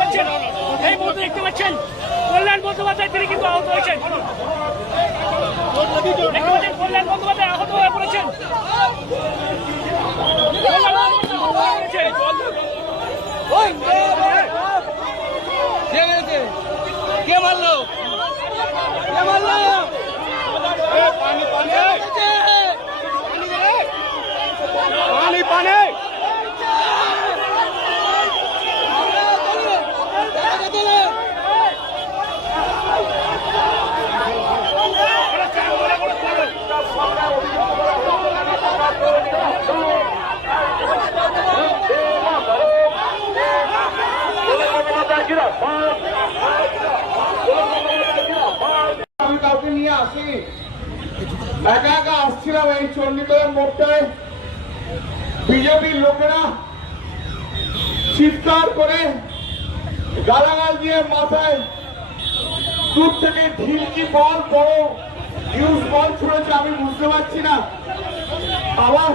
পাচ্ছেন, এই মুহূর্তে দেখতে পাচ্ছেন কল্যাণ বন্দ্যোপাধ্যায় তিনি কিন্তু আহত হয়েছেন। দেখতে পাচ্ছেন কল্যাণ বন্দ্যোপাধ্যায় আহত হয়ে পড়েছেন। কে মারলো? কে মারলো? পানি পানি পানি পানি আমি কাউকে নিয়ে আসিনি, একা একা আসছিলাম এই চণ্ডীতলার মোড়টায়। বিজেপির লোকেরা চিৎকার করে গালাগাল দিয়ে মাথায় দূর থেকে ঢিলকি বল বড় ইউজ বল ছুড়েছে, আমি বুঝতে পারছি না। আমার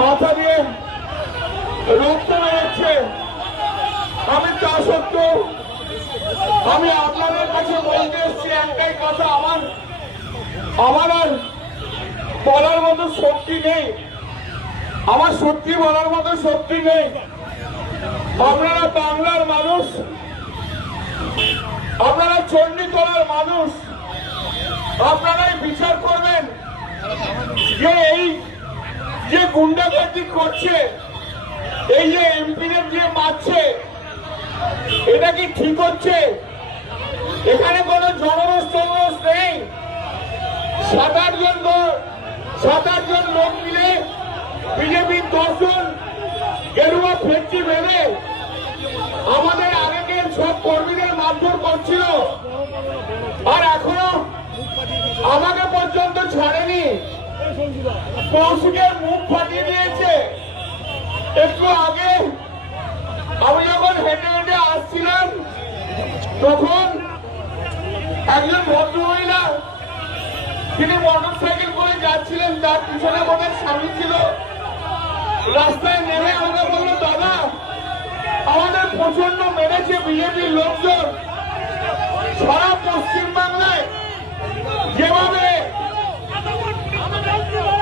মাথা দিয়ে রক্ত বেরোচ্ছে। আমি তা সত্ত্বেও আমি আপনাদের কাছে বলতে এসেছি একটাই কথা, আমার আর বলার মতো শক্তি নেই, আমার সত্যি বলার মতো শক্তি নেই। আপনারা বাংলার মানুষ, আপনারা চণ্ডীতলার মানুষ, আপনারাই বিচার করবেন যে এই যে গুন্ডাগার্দি করছে, এই যে এমপিদের যে মারছে, এটা কি ঠিক হচ্ছে? এখানে কোনো জনরোষ টনরোষ নেই। 7-8 জন লোক মিলে বিজেপির 10 জন গেরুয়া ফেঁচি বেঁধে আমাদের আগের সব কর্মীদের মারধর করছিল, আর এখনো আমাকে পর্যন্ত ছাড়েনি। কৌশিকের মুখ ফাটিয়ে দিয়েছে। একটু আগে আমি যখন হেঁটে হেঁটে আসছিলাম তখন একজন ভদ্রমহিলা, তিনি মোটর সাইকেল করে যাচ্ছিলেন, তার পিছনে ওদের স্বামী ছিল, রাস্তায় নেমে আমাকে বললো, দাদা আমাদের প্রচন্ড মেরেছে বিজেপির লোকজন। সারা পশ্চিমবাংলায় যেভাবে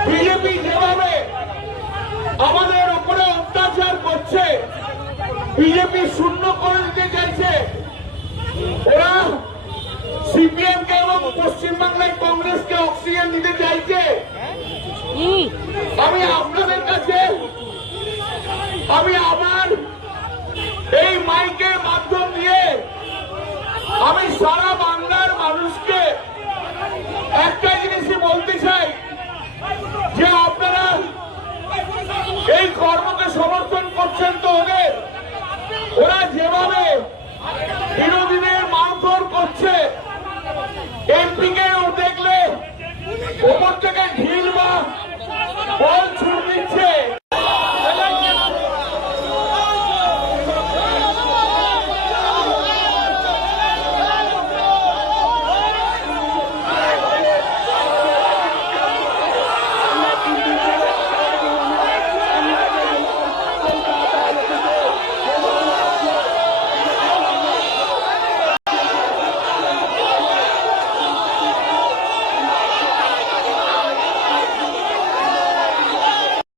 বিজেপি যেভাবে আমাদের উপরে অত্যাচার করছে, বিজেপি শূন্য করে দিতে চাইছে, ওরা সিপিএম কে এবং পশ্চিমবাংলায় কংগ্রেসকে অক্সিজেন দিতে চাইছে। আমি আপনাদের কাছে আমি আবার এই মাইকের মাধ্যম দিয়ে আমি সারা বাংলার মানুষকে একটা জিনিসই বলতে চাই যে আপনারা এই কর্মকে সমর্থন করছেন তো ওরা যেভাবে বিরোধীদের মারধর করছে, এমপি কে দেখলে ওপর থেকে